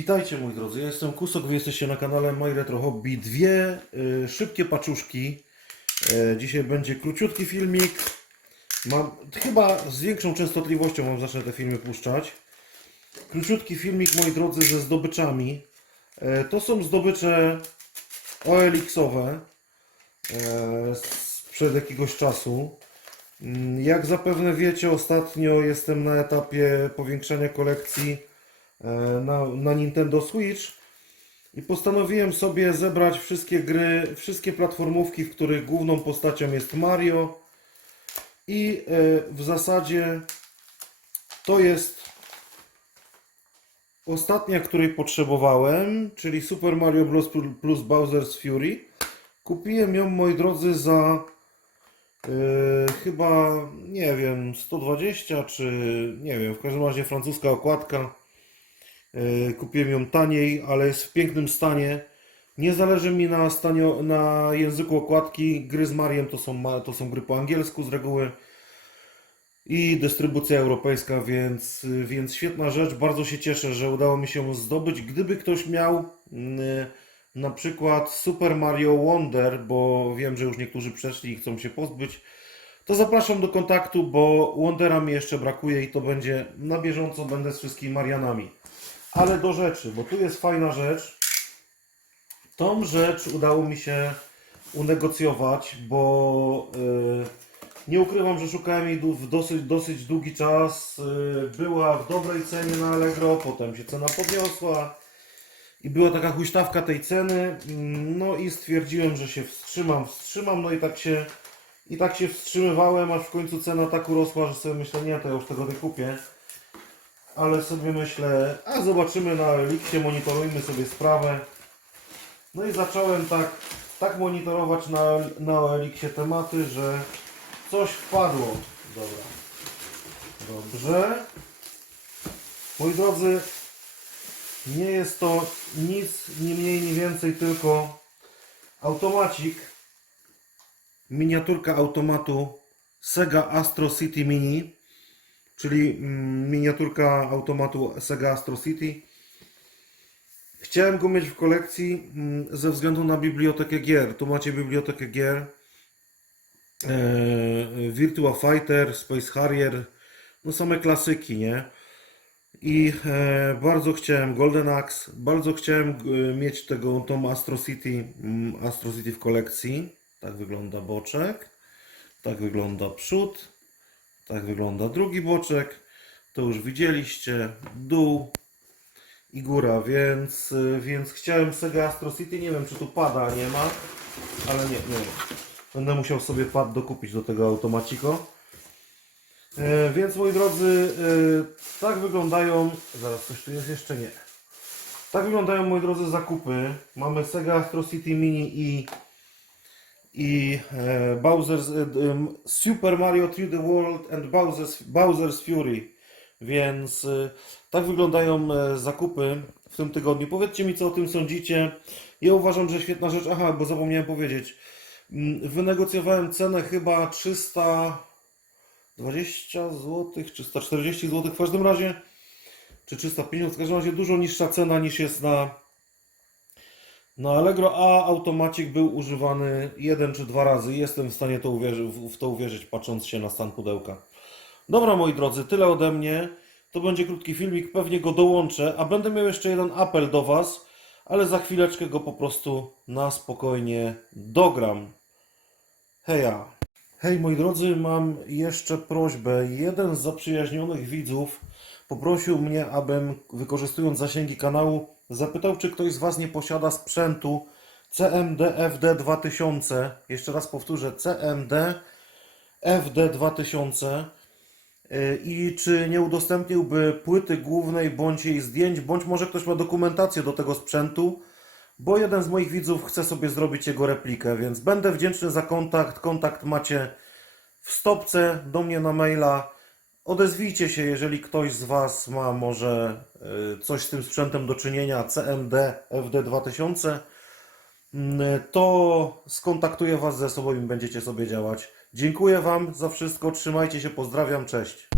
Witajcie moi drodzy, ja jestem Kusok, wy jesteście na kanale My Retro Hobby. Dwie y, szybkie paczuszki. E, dzisiaj będzie króciutki filmik. Mam, chyba z większą częstotliwością wam zacznę te filmy puszczać. Króciutki filmik moi drodzy ze zdobyczami. E, to są zdobycze OLX-owe e, sprzed jakiegoś czasu. Mm, Jak zapewne wiecie, ostatnio jestem na etapie powiększania kolekcji na, na Nintendo Switch i postanowiłem sobie zebrać wszystkie gry, wszystkie platformówki, w których główną postacią jest Mario i e, w zasadzie to jest ostatnia, której potrzebowałem, czyli Super Mario Bros. plus Bowser's Fury. Kupiłem ją, moi drodzy, za Yy, chyba, nie wiem, 120 czy nie wiem, w każdym razie francuska okładka. Yy, kupiłem ją taniej, ale jest w pięknym stanie. Nie zależy mi na, stanie, na języku okładki. Gry z Mariem to są, to są gry po angielsku z reguły i dystrybucja europejska, więc, więc świetna rzecz. Bardzo się cieszę, że udało mi się ją zdobyć. Gdyby ktoś miał mm, na przykład Super Mario Wonder, bo wiem, że już niektórzy przeszli i chcą się pozbyć, to zapraszam do kontaktu, bo Wondera mi jeszcze brakuje i to będzie na bieżąco, będę z wszystkimi Marianami. Ale do rzeczy, bo tu jest fajna rzecz. Tą rzecz udało mi się unegocjować, bo yy, nie ukrywam, że szukałem jej w dosyć, dosyć długi czas. Yy, była w dobrej cenie na Allegro, potem się cena podniosła i była taka huśtawka tej ceny. Mm, No i stwierdziłem, że się wstrzymam, wstrzymam, no i tak się i tak się wstrzymywałem, aż w końcu cena tak urosła, że sobie myślę, nie, to ja już tego nie kupię. Ale sobie myślę, a zobaczymy na Elixie, monitorujmy sobie sprawę. No i zacząłem tak, tak monitorować na, na Elixie tematy, że coś wpadło. Dobra. Dobrze. Moi drodzy, nie jest to nic, ni mniej, ni więcej, tylko automacik. Miniaturka automatu Sega Astro City Mini, czyli mm, miniaturka automatu Sega Astro City. Chciałem go mieć w kolekcji mm, ze względu na bibliotekę gier. Tu macie bibliotekę gier. E, Virtua Fighter, Space Harrier, no same klasyki, nie? I e, bardzo chciałem Golden Axe, bardzo chciałem e, mieć tego tą Astro City, mm, Astro City w kolekcji. Tak wygląda boczek, tak wygląda przód, tak wygląda drugi boczek. To już widzieliście, dół i góra, więc, więc chciałem Sega Astro City. Nie wiem, czy tu pada, nie ma, ale nie, nie. Będę musiał sobie pad dokupić do tego automaciko. E, więc moi drodzy, e, tak wyglądają. Zaraz coś tu jest jeszcze nie. Tak wyglądają moi drodzy zakupy. Mamy Sega Astro City Mini i i e, Bowser's e, Super Mario 3D World and Bowser's, Bowser's Fury. Więc e, tak wyglądają zakupy w tym tygodniu. Powiedzcie mi, co o tym sądzicie. Ja uważam, że świetna rzecz. Aha, bo zapomniałem powiedzieć. Mm, Wynegocjowałem cenę chyba 300 20 zł, 340 zł w każdym razie, czy 350, w każdym razie dużo niższa cena niż jest na, na Allegro, a automatik był używany jeden czy dwa razy. Jestem w stanie to uwierzy, w to uwierzyć, patrząc się na stan pudełka. Dobra, moi drodzy, tyle ode mnie. To będzie krótki filmik, pewnie go dołączę, a będę miał jeszcze jeden apel do Was, ale za chwileczkę go po prostu na spokojnie dogram. Heja! Hej moi drodzy, mam jeszcze prośbę. Jeden z zaprzyjaźnionych widzów poprosił mnie, abym wykorzystując zasięgi kanału zapytał, czy ktoś z Was nie posiada sprzętu CMD FD2000. Jeszcze raz powtórzę, CMD FD2000 Yy, i czy nie udostępniłby płyty głównej bądź jej zdjęć, bądź może ktoś ma dokumentację do tego sprzętu, bo jeden z moich widzów chce sobie zrobić jego replikę, więc będę wdzięczny za kontakt. Kontakt macie w stopce do mnie na maila. Odezwijcie się, jeżeli ktoś z Was ma może y, coś z tym sprzętem do czynienia, CMD FD2000, mm, to skontaktuję Was ze sobą i będziecie sobie działać. Dziękuję Wam za wszystko, trzymajcie się, pozdrawiam, cześć.